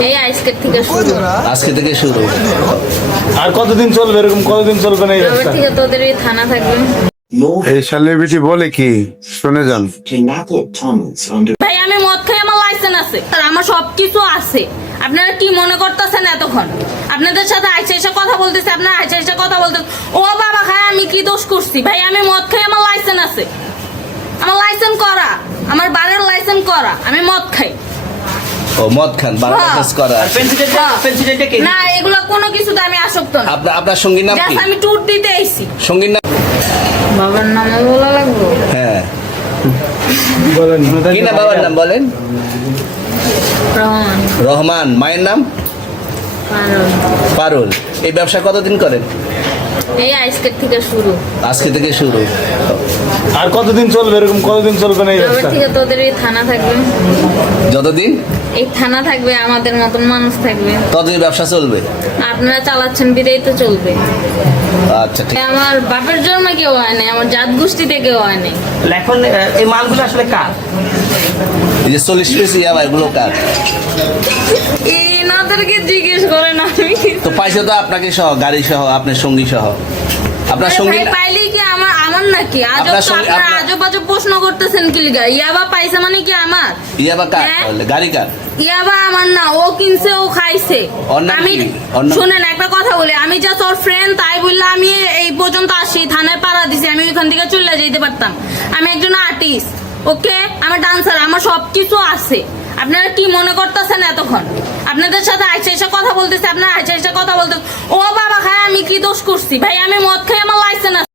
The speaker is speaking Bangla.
এই আজকে থেকে শুরু। আজকে থেকে শুরু। আর কতদিন চলবে এরকম? কতদিন চলবে না এই তবে অবস্থা? থেকে তোদের এই থানা থাকবে। এই সেলিব্রিটি বলে কি শুনে যান। ভাই আমি মদ খাই, আমার লাইসেন্স আছে আর আমার সবকিছু আছে। আপনারা কি মনে করতেছেন এতক্ষণ? আপনাদের সাথে আইসা এসে কথা বলতেছে, আপনারা আইসা এসে কথা বলতেছেন ও বাবা খায় আমি কি দোষ করছি? ভাই আমি মদ খাই, আমার লাইসেন্স আছে, আমার লাইসেন্স করা, আমার বারের লাইসেন্স করা, আমি মদ খাই। ও মদ খান, বাংলাদেশ করা। না এগুলো কোনো কিছুতে আমি আসক্ত না। আপনার সঙ্গীর নাম কি? জাস্ট আমি ট্যুর দিতে আইছি। সঙ্গীর নাম? বাবার নামে বলা লাগবে? হ্যাঁ, বলেন কি না বাবার নাম বলেন? রহমান। রহমান। মায়ের নাম? পারুল। এই ব্যবসা কতদিন করেন? এই আজকে থেকে শুরু। আজকে থেকে শুরু। আর কতদিন চলবে এরকম? কতদিন চলবে না এই তবে অবস্থা? থেকে তোদের এই থানা থাকবে, যতদিন এই থানা থাকবে, আমাদের মতন মানুষ থাকবে। ততদিন ব্যবসা চলবে। আপনারা চালাচ্ছেন বিদায় তো চলবে। আচ্ছা ঠিক। আমার বাপের জন্মে কেউ হয় নাই, আমার জাত গোষ্ঠীতে কেউ হয় নাই। এখন এই মালগুলো আসলে কার? এই যে 40 পিস ইয়াবা এগুলো কার? এনাদেরকে জিজ্ঞেস করেন। আমি তো পাইছে তো আপনাকে সহ, গাড়ি সহ, আপনার সঙ্গী সহ। আপনার সঙ্গী ভাই পাইলেই কি আমার আমার নাকি? আজব আপনার তো সঙ্গে- আপনারা আপনার- আজব আজব প্রশ্ন করতেছেন কি লিগা? ইয়াবা পাইছে মানে কি আমার? ইয়াবা কার হ্যাঁ? তাহলে? গাড়ি কার? ইয়াবা আমার না, ও কিনছে, ও খাইছে। ওর নাম আমি কি? ওর নাম- শুনেন একটা কথা বলি, আমি জাস্ট ওর ফ্রেন্ড, তাই বললে আমি এই পর্যন্ত আসি, থানায় পাড়া দিছি, আমি ওইখান থেকে চলে যেতে পারতাম। আমি একজন আর্টিস্ট, ওকে, আমার ডান্সার, আমার সবকিছু আছে। আপনারা কি মনে করতেছেন এতক্ষণ? আপনাদের সাথে আইসা এসে কথা বলতেছে, আপনারা আইসা এসে কথা বলতেছে ও বাবা খায় আমি কি দোষ করছি? ভাই আমি মদ খাই, আমার লাইসেন্স আছে।